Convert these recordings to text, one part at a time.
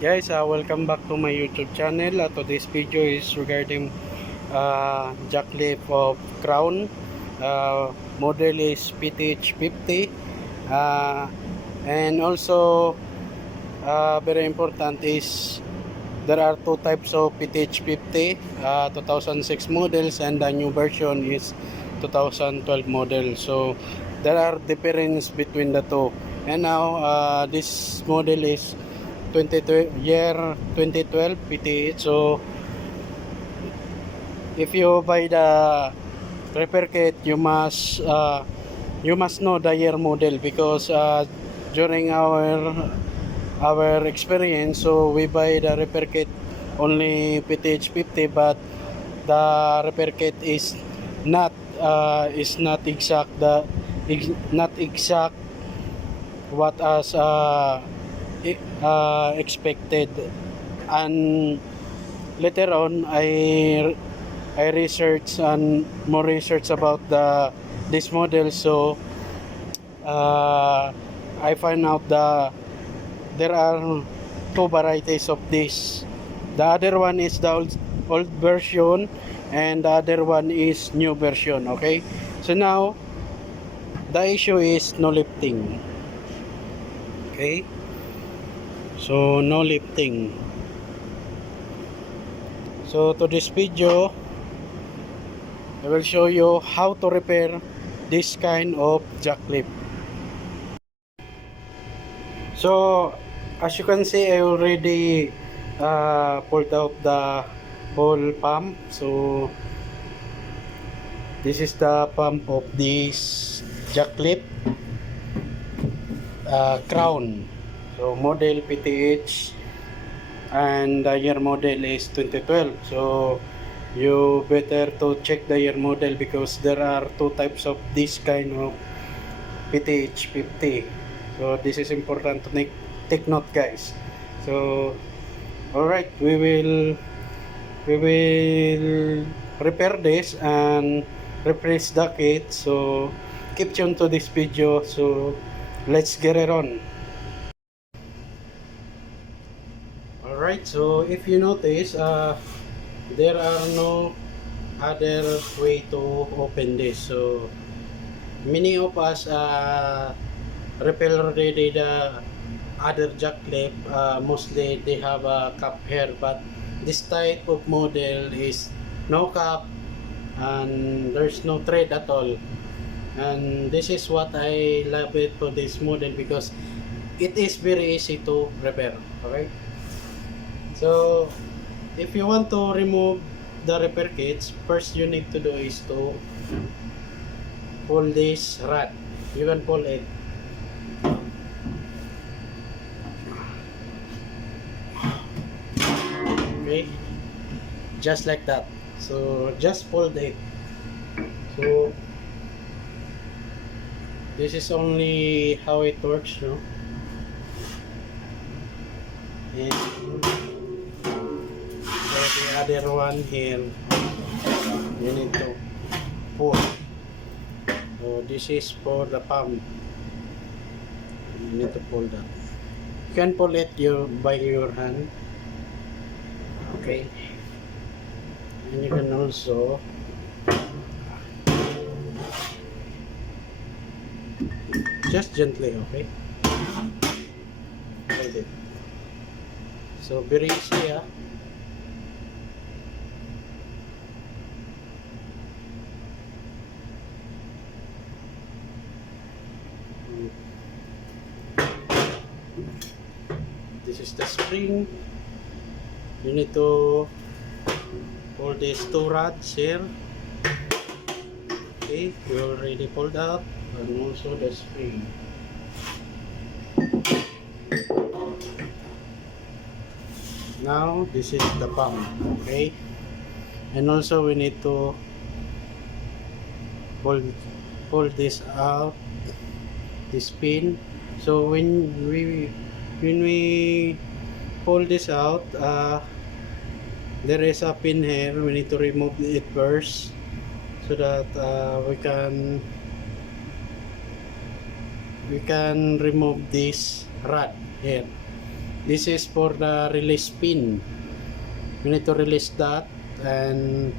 Guys, welcome back to my YouTube channel. Today's video is regarding jacklip of Crown. Model is PTH50. Uh, and also, very important is there are two types of PTH50, 2006 models, and the new version is 2012 model. So there are difference between the two. And now this model is 2012 PTH. So if you buy the repair kit, you must know the year model, because during our experience, so we buy the repair kit only PTH 50, but the repair kit is not exact not exact what as expected. And later on, I research and more research about this model. So I find out there are two varieties of this. The other one is the old version, and the other one is new version. Okay, so now the issue is no lifting. Okay, so no lifting. So to this video, I will show you how to repair this kind of jack lip. So as you can see, I already pulled out the whole pump. So this is the pump of this jack lip Crown. So model PTH, and the year model is 2012. So you better to check the year model, because there are two types of this kind of PTH 50. So this is important to take note, guys. So alright, we will repair this and replace the kit. So keep tuned to this video. So let's get it on. Alright, so if you notice, there are no other way to open this. So many of us repair already the other jack lip. Mostly they have a cap here, but this type of model is no cap and there's no thread at all. And this is what I love it for this model, because it is very easy to repair. Okay, so if you want to remove the repair kits, first you need to do is to pull this rod. You can pull it. Okay, just like that. So just pull it. So this is only how it works, no? And for the other one here, you need to pull. So this is for the pump. You need to pull that. You can pull it by your hand. Okay. And you can also just gently, okay? Hold it. So very easy, ah. This is the spring. You need to pull these two rods here. Okay, we already pulled out, and also the spring. Now this is the pump. Okay, and also we need to pull this out, this pin. So when we pull this out, there is a pin here. We need to remove it first, so that we can remove this rod here. this is for the release pin. We need to release that, and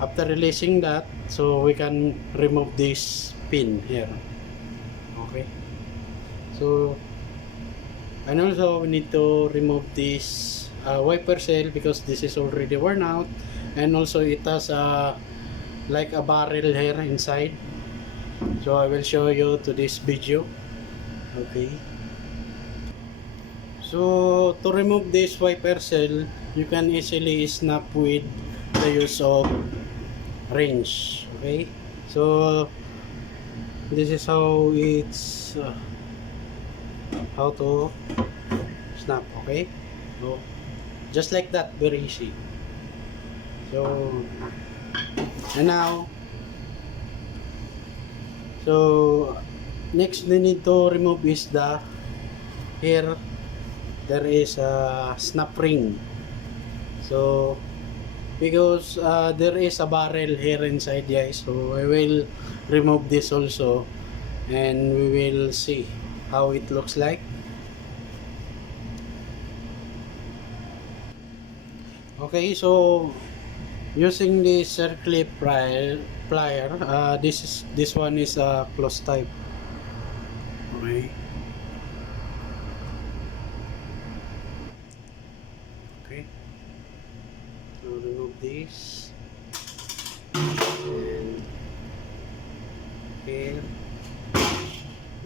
after releasing that, so we can remove this pin here. Okay, so and also we need to remove this wiper cell because this is already worn out, and also it has like a barrel here inside. So I will show you to this video. Okay, so to remove this wiper cell, you can easily snap with the use of wrench. Okay, so this is how it's how to snap. Okay, so just like that, very easy. So and now, so next we need to remove is the here there is a snap ring. So because there is a barrel here inside, guys, so I will remove this also, and we will see how it looks like. Okay, so using the circle plier, this one is a close type. Okay. Okay. So remove this. And here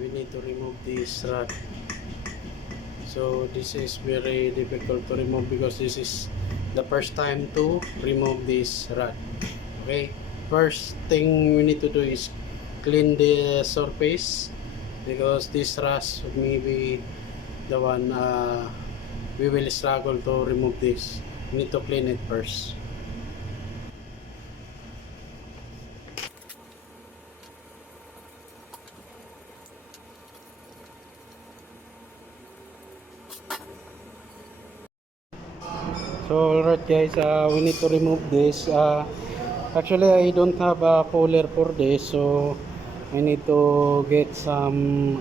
we need to remove this rod. So this is very difficult to remove because this is the first time to remove this rod. Okay, first thing we need to do is clean the surface because this rust may be the one we will struggle to remove this. We need to clean it first. So alright guys, we need to remove this. Actually I don't have a puller for this, so I need to get some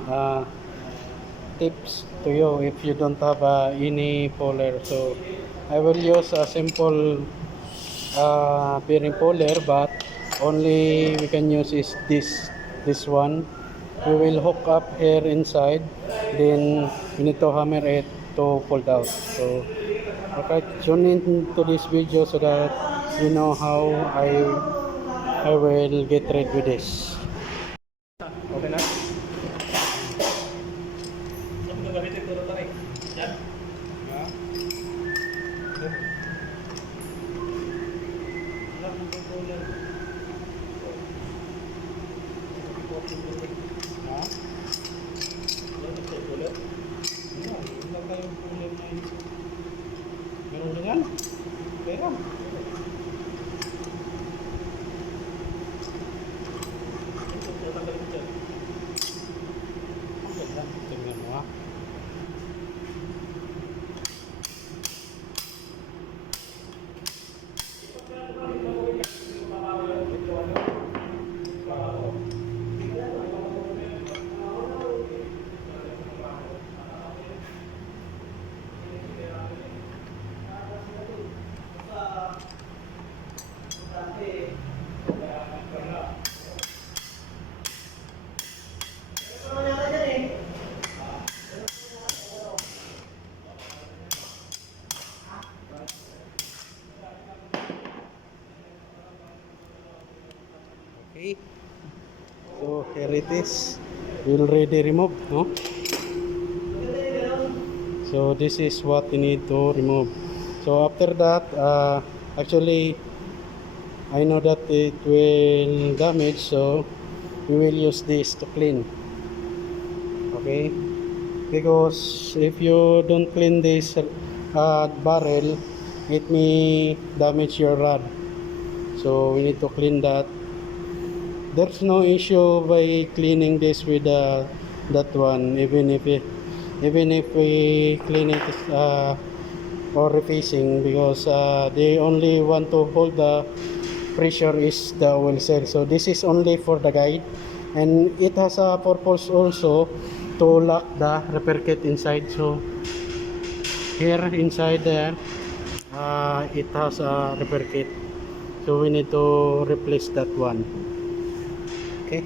tips to you if you don't have any puller. So I will use a simple bearing puller, but only we can use is this one. We will hook up here inside, then we need to hammer it to pull out. So okay, tune into this video so that you know how I will get rid with this. Okay na? Meron dengan pera. Tingnan mo ha. Okay, so here it is, already removed, no? So this is what we need to remove. So after that, actually I know that it will damage, so we will use this to clean. Okay, because if you don't clean this barrel, it may damage your rod, so we need to clean that. There's no issue by cleaning this with that one, even if we clean it or refacing, because they only want to hold the pressure is the oil cell. So this is only for the guide, and it has a purpose also to lock the repair kit inside. So here inside there, it has a repair kit, so we need to replace that one. Okay.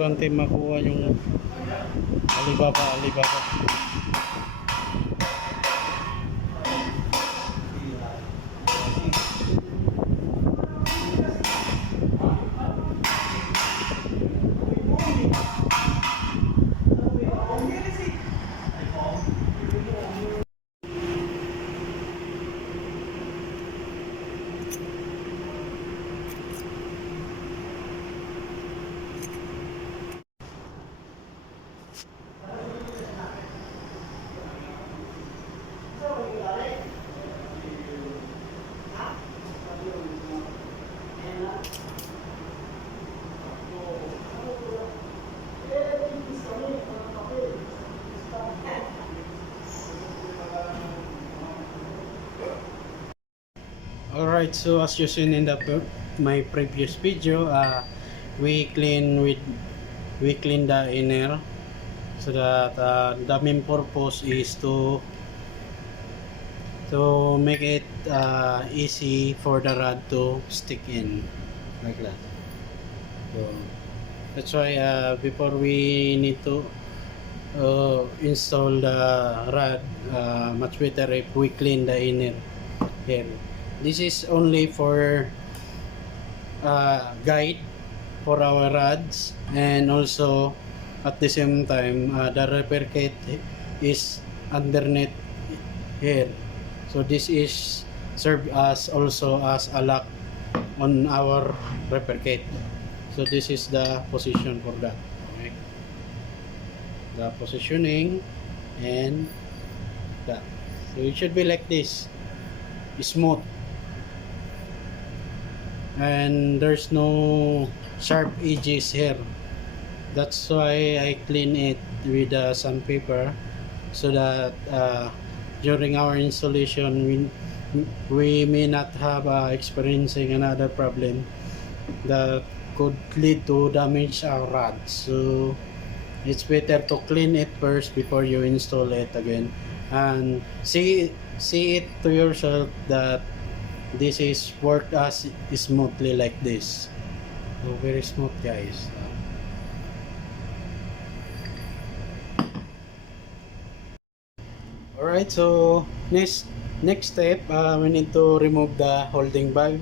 Importante makuha yung Alibaba. Alright, so as you seen in my previous video, we clean the inner, so that the main purpose is to make it easy for the rod to stick in like that. So that's why before we need to install the rod, much better if we clean the inner here. This is only for guide for our rods, and also at the same time the repair kit is underneath here, so this is serve as also as a lock on our repair kit. So this is the position for that. Okay, the positioning and that, so it should be like this, smooth, and there's no sharp edges here. That's why I clean it with sandpaper, so that during our installation we may not have experiencing another problem that could lead to damage our rod. So it's better to clean it first before you install it again, and see it to yourself that this is worked as smoothly like this. So very smooth, guys. Alright, so next step, we need to remove the holding valve.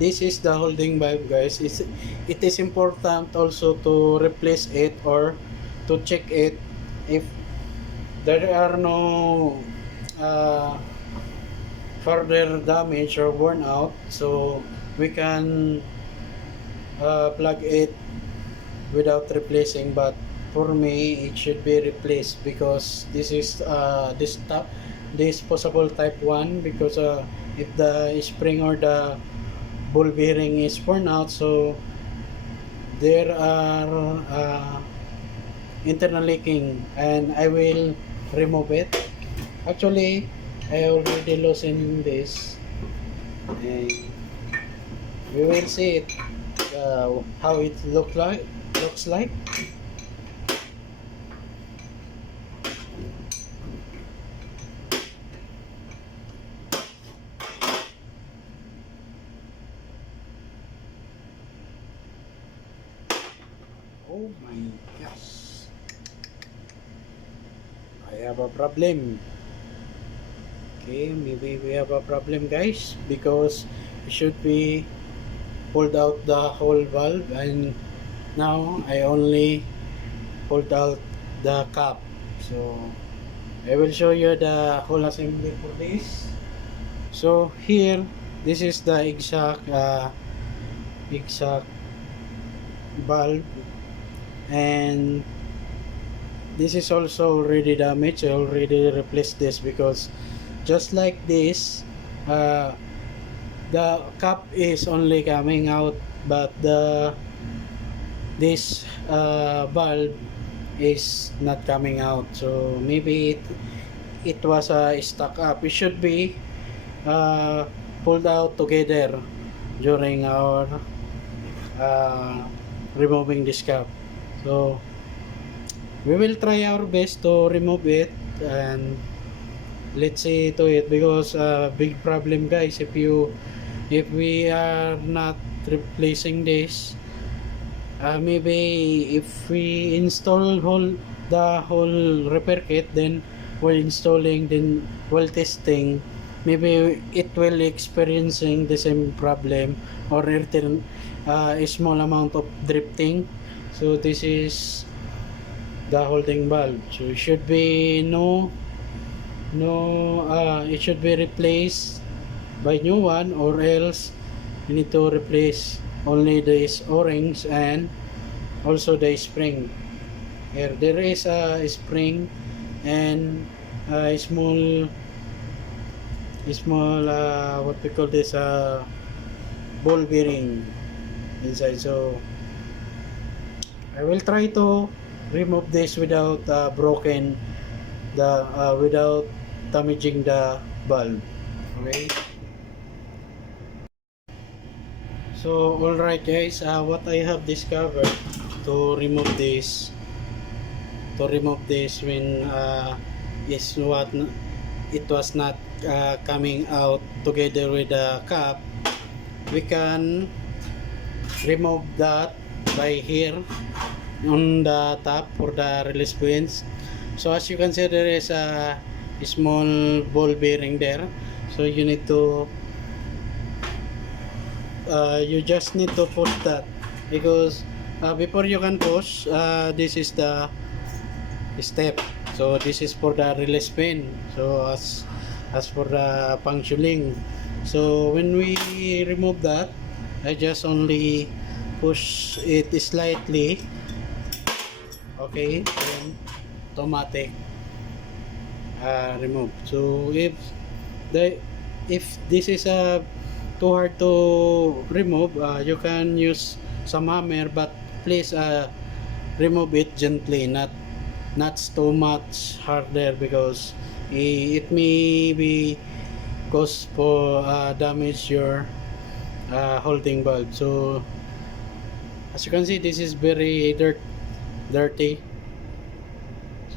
This is the holding valve, guys. It is important also to replace it or to check it if there are no further damage or worn out, so we can plug it without replacing. But for me, it should be replaced because this is disposable type 1, because if the spring or the ball bearing is worn out, so there are internal leaking, and I will remove it. Actually, I already loosened this, and we will see it, how it looks like. Oh my gosh, I have a problem. Okay, maybe we have a problem, guys, because we should be pulled out the whole valve, and now I only pulled out the cap. So I will show you the whole assembly for this. So here, this is the exact valve, and this is also already damaged. I already replaced this because just like this, the cap is only coming out, but this valve is not coming out. So maybe it was stuck up. It should be pulled out together during our removing this cap. So we will try our best to remove it, and let's see to it, because big problem, guys, if we are not replacing this, maybe if we install the whole repair kit, then while testing, maybe it will experiencing the same problem, or return a small amount of drifting. So this is the holding valve, so it should be it should be replaced by new one, or else you need to replace only these o-rings and also the spring. Here there is a spring and a small what we call this, ball bearing inside. So I will try to remove this without without damaging the valve. Okay, so alright, guys, what I have discovered to remove this when is what it was not coming out together with the cap. We can remove that by here on the top for the release points. So as you can see, there is a small ball bearing there, so you need to you just need to push that, because before you can push, this is the step. So this is for the release pin. So as for the puncturing, so when we remove that, I just only push it slightly. Okay, then automatic remove. So if this is too hard to remove, you can use some hammer, but please remove it gently, not too much harder, because it may be cause for damage your holding valve. So as you can see, this is very dirty,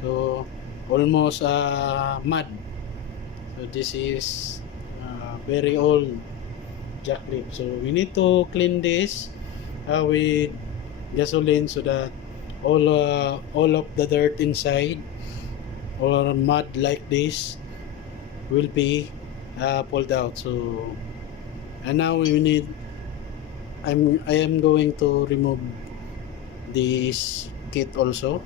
so almost mud. So this is very old jack lip, so we need to clean this with gasoline, so that all of the dirt inside or mud like this will be pulled out. So and now I am going to remove this kit also.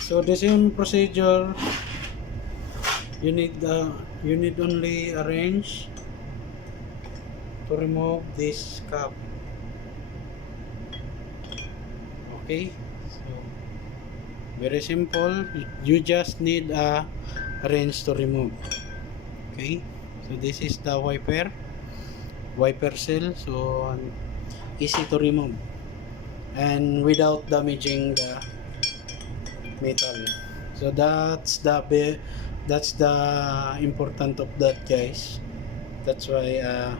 So the same procedure, you need only arrange to remove this cap. Okay, so very simple. You just need a wrench to remove. Okay, so this is the wiper seal, so easy to remove and without damaging the metal. So that's the important of that, guys. That's why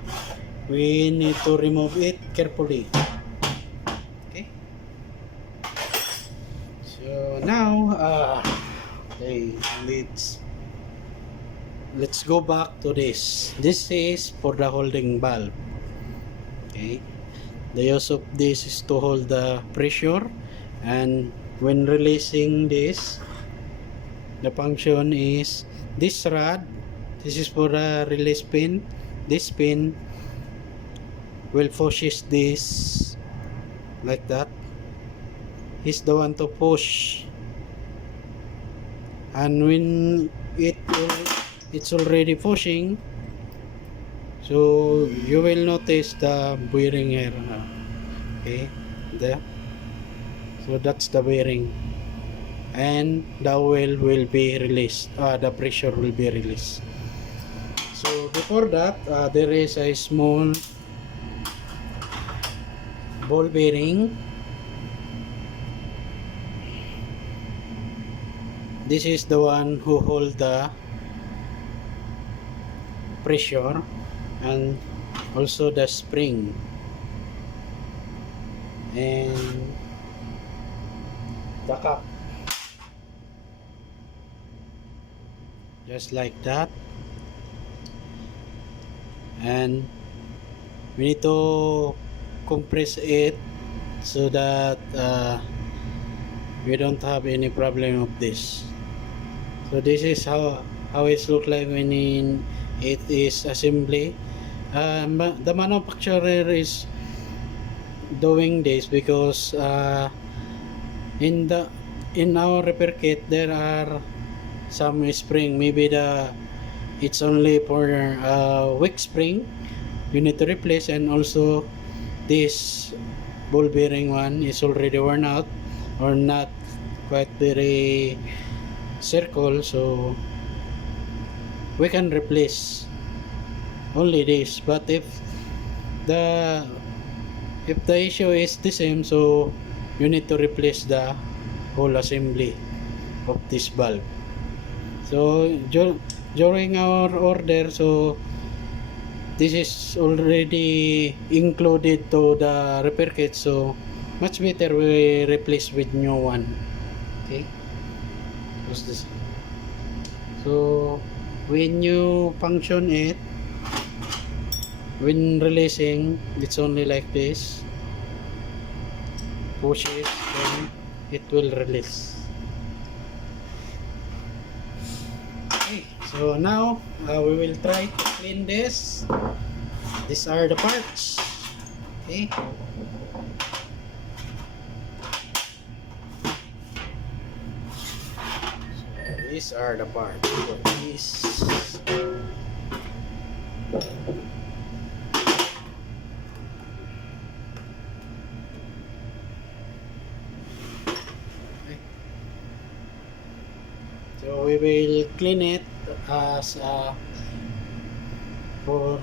we need to remove it carefully. Okay, so now okay, let's go back to this. This is for the holding valve. Okay, the use of this is to hold the pressure, and when releasing this, the function is this rod. This is for the release pin. This pin will pushes this like that. He's the one to push, and when it's already pushing, so you will notice the bearing here. Okay, there. So that's the bearing, and the oil will be released. The pressure will be released. So before that, there is a small ball bearing. This is the one who hold the pressure and also the spring, and the cap, just like that. And we need to compress it so that we don't have any problem of this. So this is how it looks like when it is assembly. The manufacturer is doing this because in our repair kit there are some spring. Maybe it's only for weak spring you need to replace, and also this ball bearing one is already worn out or not quite very circle, so we can replace only this. But if the issue is the same, so you need to replace the whole assembly of this valve. So during our order, so this is already included to the repair kit, so much better we replace with new one. Okay, what's this? So when you function it, when releasing, it's only like this. Push it, then it will release. Okay, so now we will try to clean this. These are the parts. Okay. So these are the parts. So these. So we will clean it as for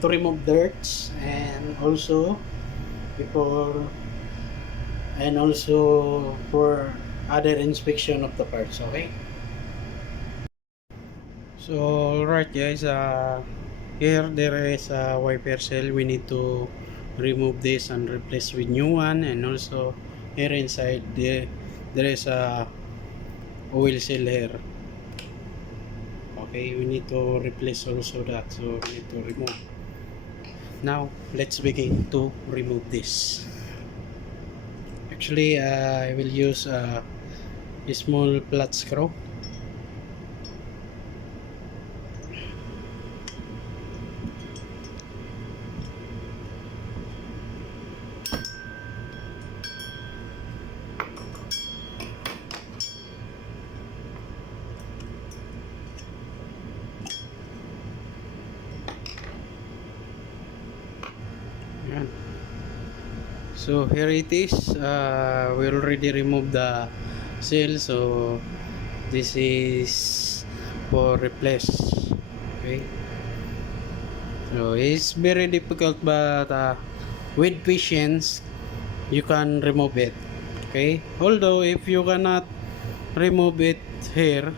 to remove dirts, and also for other inspection of the parts. Okay. So alright, guys, here there is a wiper seal. We need to remove this and replace with new one, and also here inside there is a oil seal here. Okay, we need to replace also that, so we need to remove. Now let's begin to remove this. Actually I will use a small flat screw. Yan. So here it is. We already removed the seal, so This is for replace. Okay. So it's very difficult, but with patience you can remove it. Okay. Although if you cannot remove it here,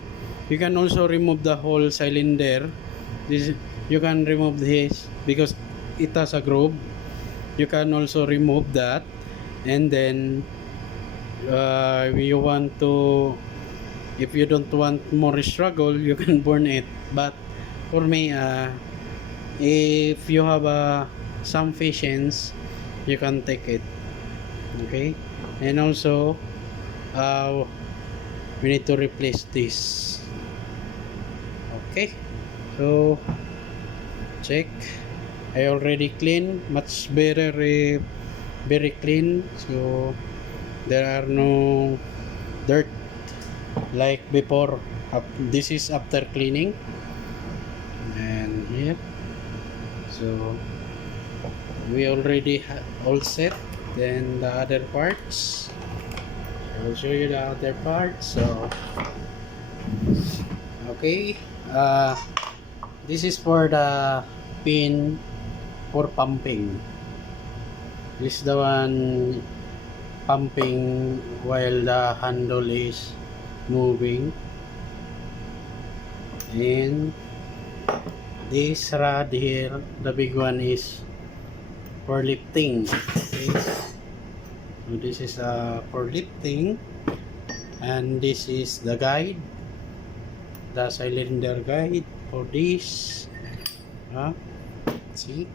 you can also remove the whole cylinder. This you can remove this because it has a groove. You can also remove that, and then you want to, if you don't want more struggle, you can burn it. But for me, if you have some patience, you can take it. Okay. And also we need to replace this. Okay, so check. I already clean, much better, very clean, so there are no dirt like before. This is after cleaning. And here, so we already all set. Then the other parts, I will show you the other parts. So okay, this is for the pin for pumping. This is the one pumping while the handle is moving. And this rod here, the big one, is for lifting. Okay. So this is for lifting, and this is the guide, the cylinder guide for this. See.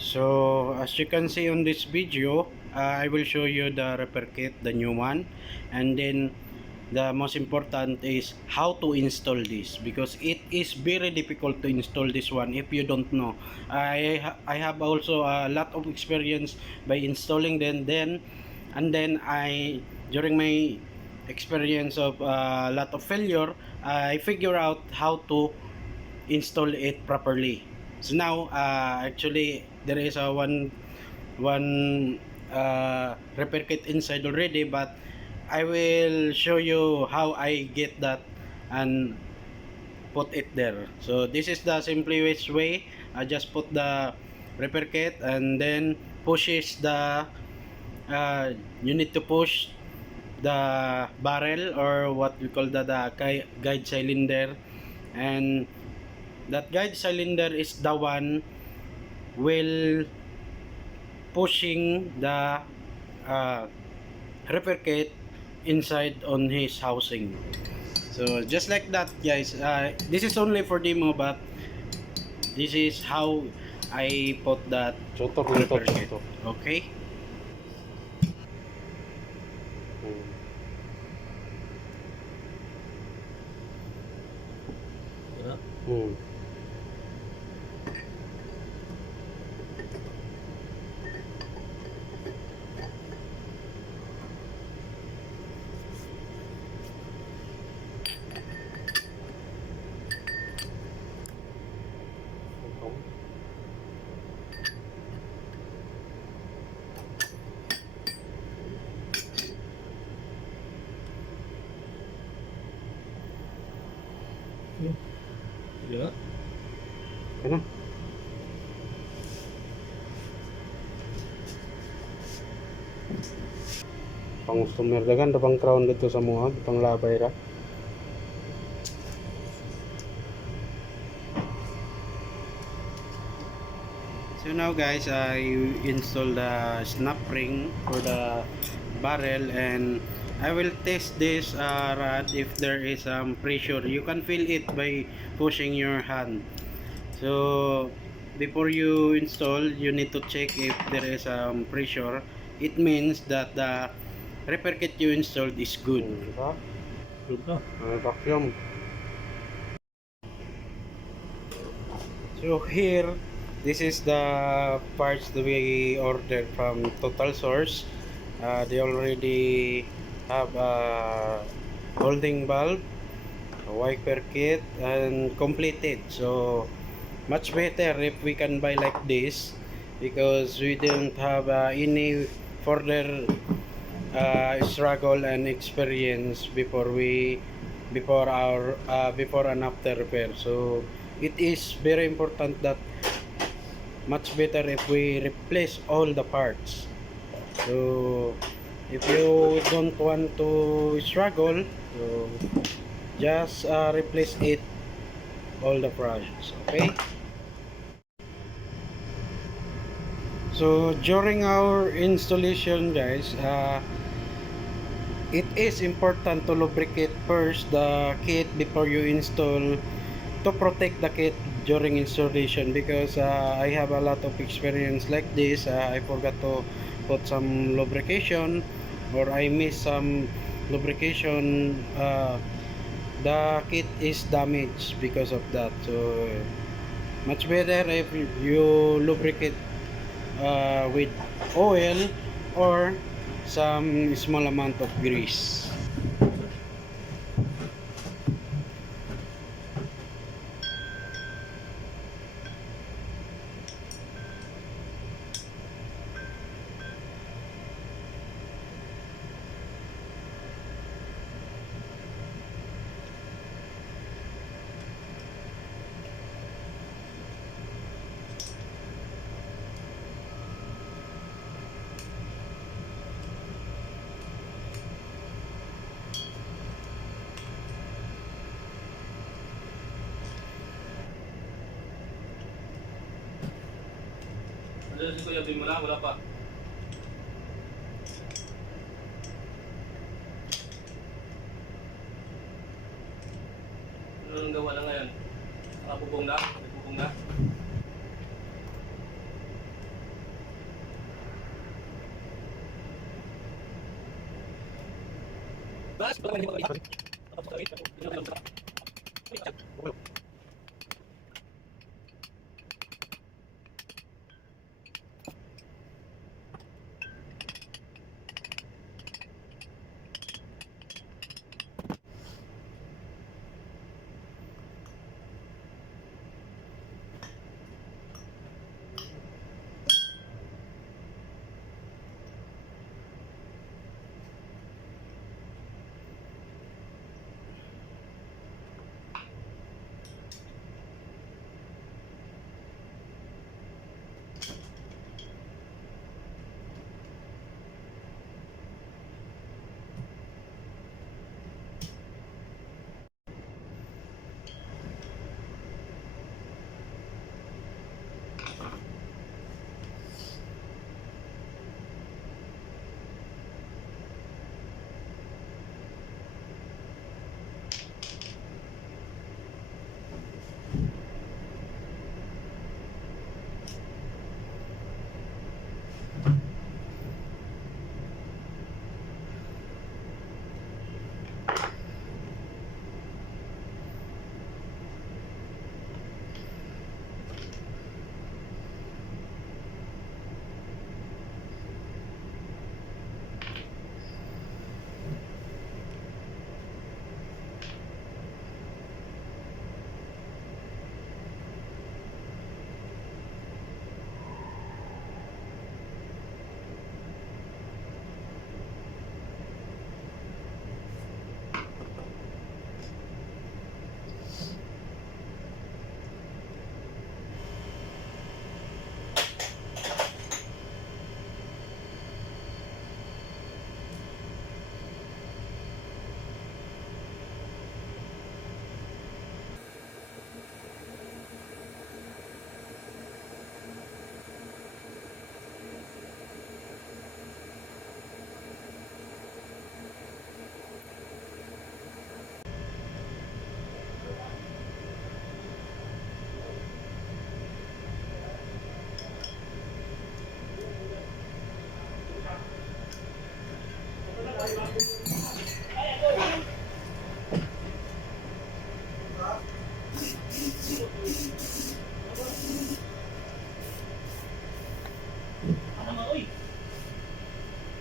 So as you can see on this video, I will show you the repair kit, the new one, and then the most important is how to install this, because it is very difficult to install this one if you don't know. I have also a lot of experience by installing them, and then I, during my experience of a lot of failure, I figure out how to install it properly. So now actually there is a one repair kit inside already, but I will show you how I get that and put it there. So this is the simplest way. I just put the repair kit and then pushes the you need to push the barrel, or what we call the guide cylinder, and that guide cylinder is the one will pushing the uh, repair kit inside on his housing. So just like that, guys, this is only for demo, but this is how I put that repair kit. Okay. Hmm. Ya. Ano? Pang sumerdagan ra pang crown dito sa mga pang labay ra. So now guys, I install the snap ring for the barrel, and I will test this rod if there is some pressure. You can feel it by pushing your hand. So before you install, you need to check if there is pressure. It means that the repair kit you installed is good. Sudah. Vacuum. So here, this is the parts that we ordered from Total Source. They already have a holding valve, a wiper kit, and completed. So much better if we can buy like this, because we didn't have any further struggle and experience before and after repair. So it is very important that much better if we replace all the parts. So if you don't want to struggle, so just replace it all the parts. Okay. So during our installation, guys, it is important to lubricate first the kit before you install, to protect the kit during installation, because I have a lot of experience like this. I forgot to put some lubrication, or I missed some lubrication. The kit is damaged because of that. So much better if you lubricate with oil or some small amount of grease. Ano si Kuya Bim mo na? Wala pa. Ano nang gawa na ngayon? Nakapubong na? Nagpubong na? Bas! Baka hindi mo kami.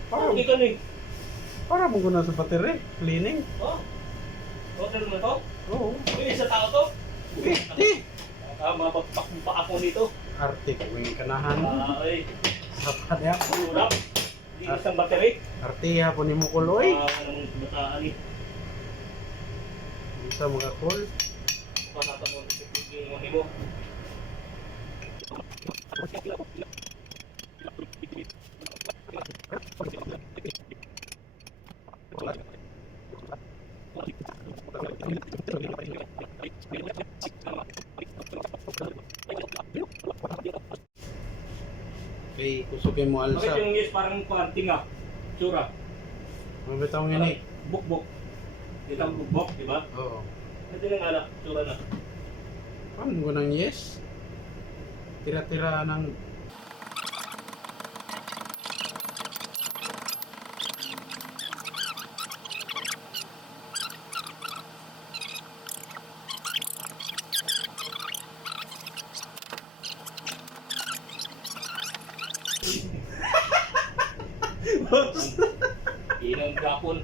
Para, Okay ka ni. para mo guna sa battery, cleaning. Oh. Order mo na to? Oo. Uy, isa tao to? Eh, Mapagpak mo pa ako dito. Arte ko yung kanahan. Ay, Sapat ya. ulap. Hindi isang battery. Arte ya po ni mo kuloy. Anong bataan eh. Isa mga kul. Panatan mo yung mga mo. Kay kusukin mo Bakit alsa. yung yes parang panting ah? Tsura. Mabitaw nga ni. Bukbok. Kita ang bukbok, di ba? Oo. Ito yung ala, tsura na. Ano ko ng yes? Tira-tira ng Inang gapon.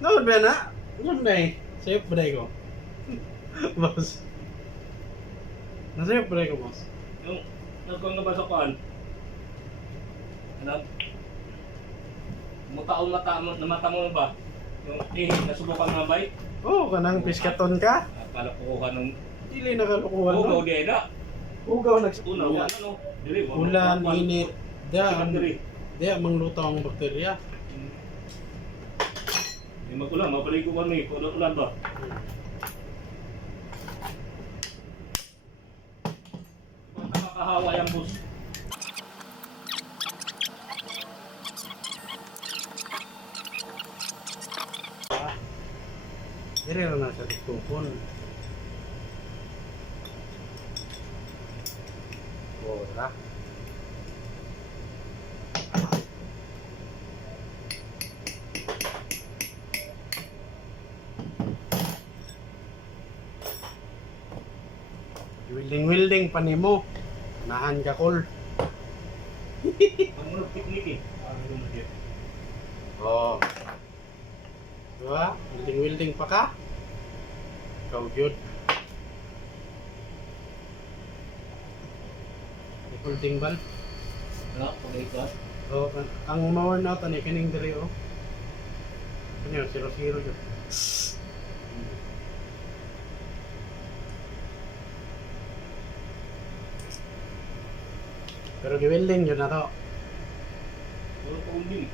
no, ba na? Ano ba eh? Sa'yo pa ko. Boss. Nasa'yo pa ko, boss. Yung nagkong na ba sa kaan? Ano? Mutaon mata mo, namata mo na ba? Yung nasubukan na ba? Oo, kanang piskaton ka. Akala ko kuha ng Dili nakalukuhan ugaw no? di na. Ugaw Una, nagsukuya. ano? Dili, Ulan, init. Sikat Da, diri. da, manglutaw ang bakterya. Yung magulang, mabalik ko kami. Ulan ba? Nakakahawa yung bus. Dili na sa tukon. Ora. Wilding pa nimo. Nahan ka kol. Ang mga piknik eh. Ano yung mga Oh. Diba? Wilding pa ka? Ikaw yun. Wilding bal? Ano? Pag-ibig ka? Oh, ang ma-worn out ani kining diri oh. Kanyo 0-0 yun. Pero giwilding yun na to. Wala ko ulit.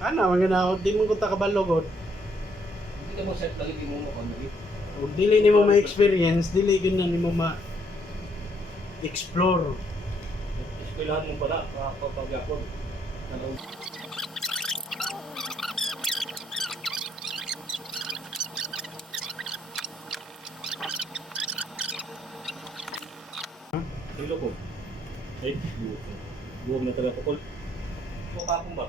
Ano, mga na, di mo kunta kabalogod. Hindi ka mo set lagi di mo mo kung Ug dili nimo ma-experience, dili gyud na nimo ma-explore. Eskwelahan mo pala kapag ako. Ano? Hilo ko. Eh, buwag na talaga ko. Mukha akong ba?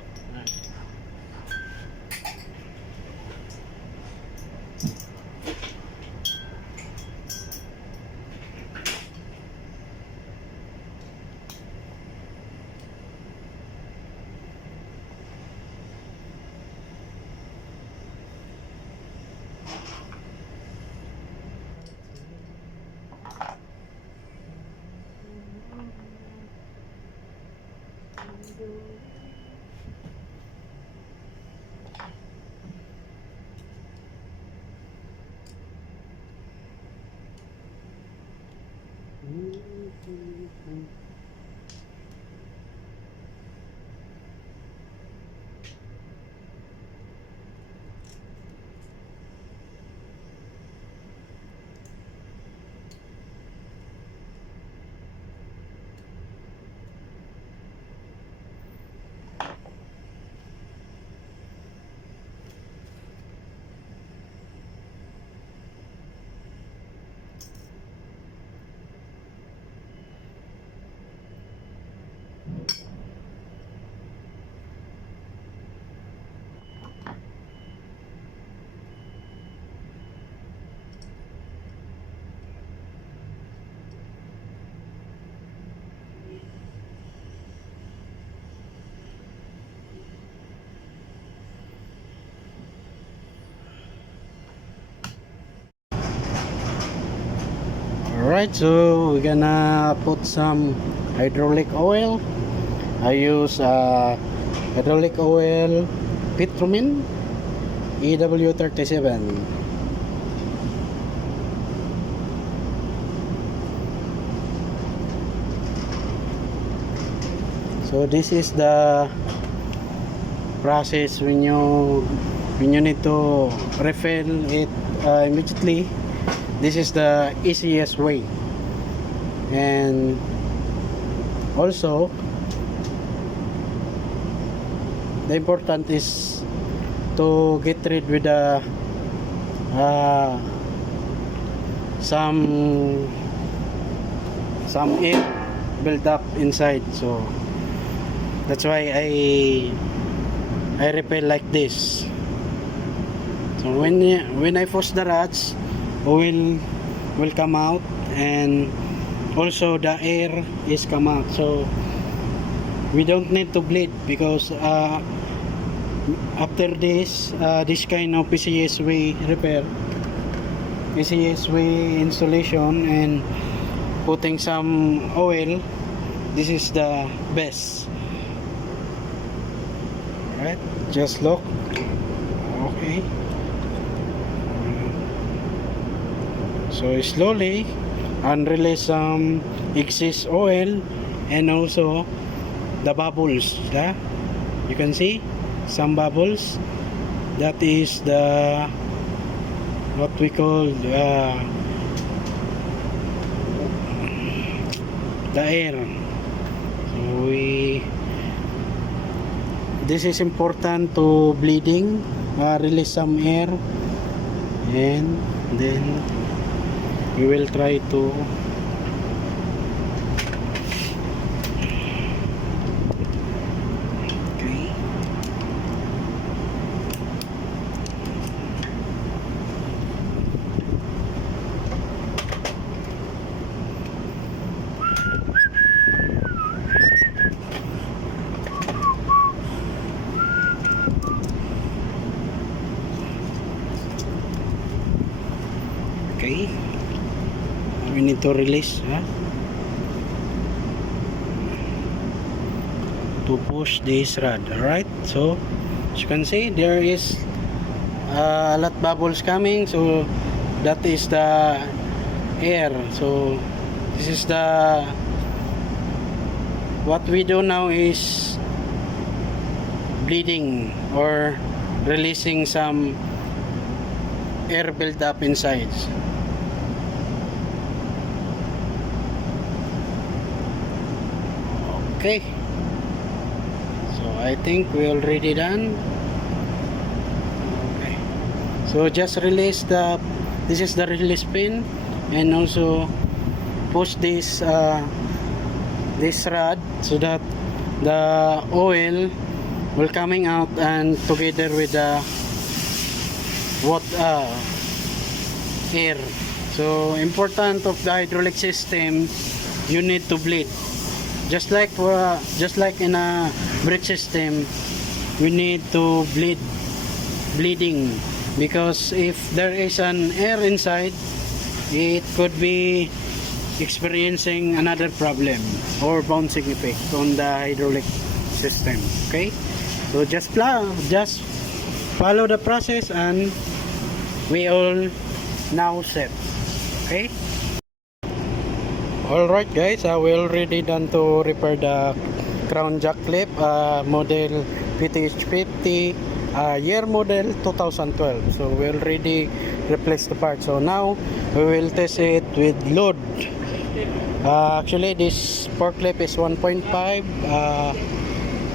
Alright, so we're gonna put some hydraulic oil. I use hydraulic oil Petromin EW37. So this is the process when you need to refill it immediately. This is the easiest way. And also the important is to get rid with the some air build up inside, so that's why I repair like this. So when I push the rods, oil will come out, and also the air is come out, so we don't need to bleed, because after this kind of PCS way repair, PCS way installation and putting some oil, this is the best. Alright, just look. Okay, so slowly and release some excess oil, and also the bubbles, yeah? You can see some bubbles. That is the what we call the air. So this is important to bleeding, release some air, and then we will try to okay, we need to release, to push this rod. Alright, so as you can see, there is a lot bubbles coming, so that is the air. So this is the what we do now is bleeding or releasing some air build up inside. Okay, so I think we already done. Okay, so just release this is the release pin, and also push this rod so that the oil will coming out and together with the air. So important of the hydraulic system, you need to bleed. Just like in a brake system, we need to bleeding, because if there is an air inside, it could be experiencing another problem or bouncing effect on the hydraulic system. Okay, so just follow the process, and we all now set. Okay. Alright guys, we already done to repair the crown jack clip, model PTH50, year model 2012. So we already replaced the part. So now we will test it with load. Actually this fork clip is 1.5,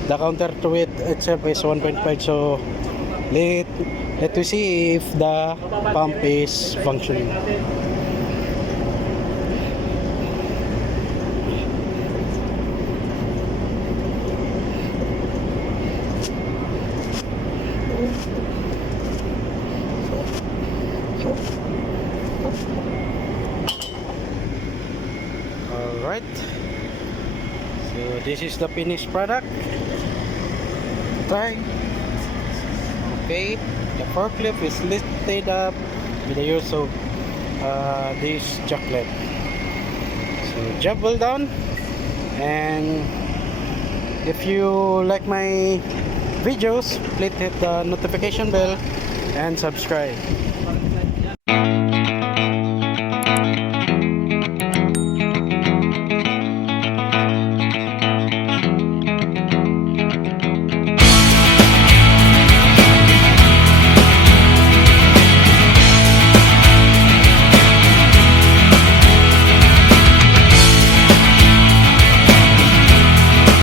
the counter to it itself is 1.5. So let we see if the pump is functioning. Alright, so this is the finished product. Try. Okay, the forklift is lifted up with the use of this jack clip. So job well done. And if you like my videos, please hit the notification bell and subscribe.